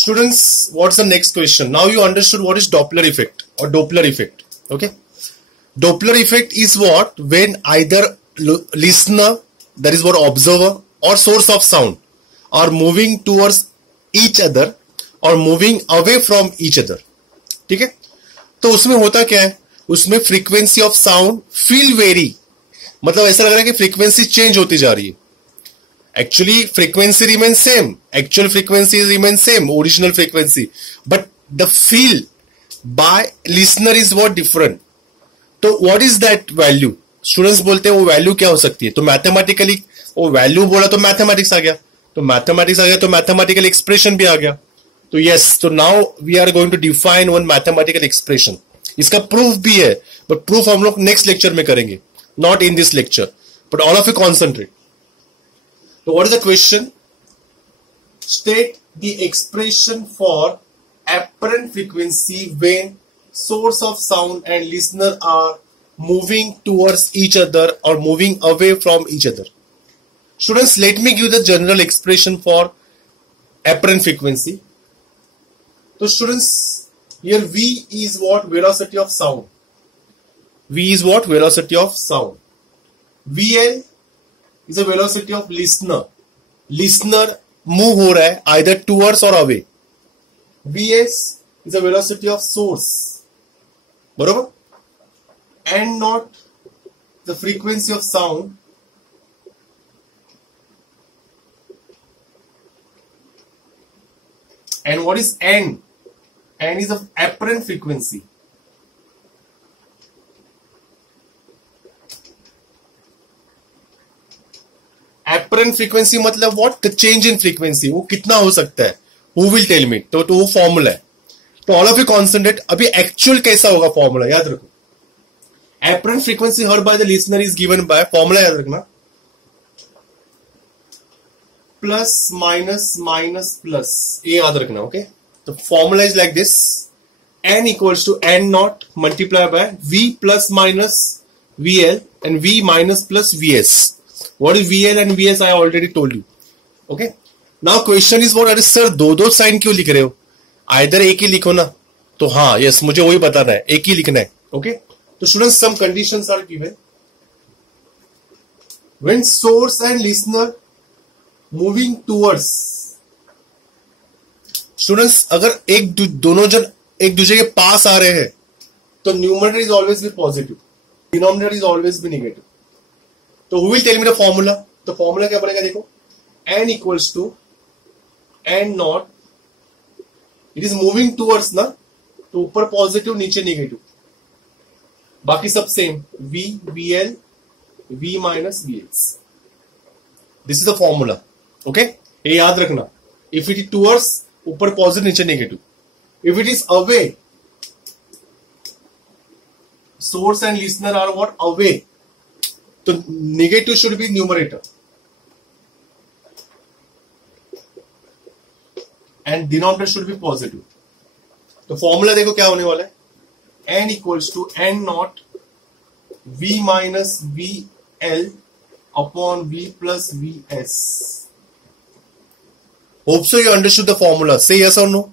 Students, what's the next question? Now you understood what is Doppler effect or Doppler effect. Okay. Doppler effect is what? When either listener, that is what observer, or source of sound are moving towards each other और moving away from each other. ठीक है. तो उसमें होता क्या है, उसमें frequency of sound feel very, मतलब ऐसा लग रहा है कि फ्रीक्वेंसी चेंज होती जा रही है. Actually frequency remain same, actual frequency remain same, original frequency, but the feel by listener is what different. तो what is that value? Students बोलते हैं वो वैल्यू क्या हो सकती है. तो मैथमेटिकली वो वैल्यू बोला तो मैथमेटिक्स आ गया, तो मैथमेटिक्स आ गया तो मैथमेटिकल एक्सप्रेशन भी आ गया. तो यस, तो now we are going to define one mathematical expression. इसका प्रूफ भी है, बट प्रूफ हम लोग नेक्स्ट लेक्चर में करेंगे, not in this lecture, but all of you concentrate. तो what is the question? State the expression for apparent frequency when source of sound and listener are moving towards each other or moving away from each other. Students, let me give the general expression for apparent frequency. So students, here V is what? Velocity of sound. V is what? Velocity of sound. VL is a velocity of listener. Listener move हो रहा है either towards or away. Vs is a velocity of source. बरोबर? And not the frequency of sound. And what is N? N is the apparent frequency. Apparent frequency मतलब what? The change in frequency. वो कितना हो सकता है? Who will tell me? तो वो फॉर्मूला है. तो ऑल ऑफ यू कॉन्सेंट्रेट. अभी एक्चुअल कैसा होगा फॉर्मूला याद रखो. Apparent frequency heard by the listener is given by, formula याद रखना, प्लस माइनस माइनस प्लस, ये याद रखना. ओके. तो formula is like this. N equals to N naught multiplied by V plus minus VL and V minus plus VS. What is VL and VS? I already told you. Okay. Now question is what? अरे सर दो साइन क्यों लिख रहे हो? आइदर एक ही लिखो ना. तो हाँ, यस, मुझे वही बताना है, एक ही लिखना है. ओके. तो students, some conditions are given. When source and listener moving towards, students अगर दोनों जन एक दूसरे के पास आ रहे हैं तो numerator is always be positive, denominator is always be negative. तो who will tell me the formula? तो फॉर्मूला क्या बनेगा देखो. N equals to N naught, it is moving towards ना, तो ऊपर पॉजिटिव नीचे नेगेटिव, बाकी सब same. V VL V minus VX. This is the formula. Okay. ये याद रखना. इफ इट इज टूवर्ड्स, ऊपर पॉजिटिव नीचे negative. If it is away, source and listener are what? Away. तो negative should be numerator and denominator should be positive. तो formula देखो क्या होने वाला है. N equals to N naught V minus VL upon V plus VS. Hope so you understood the formula. Say yes or no.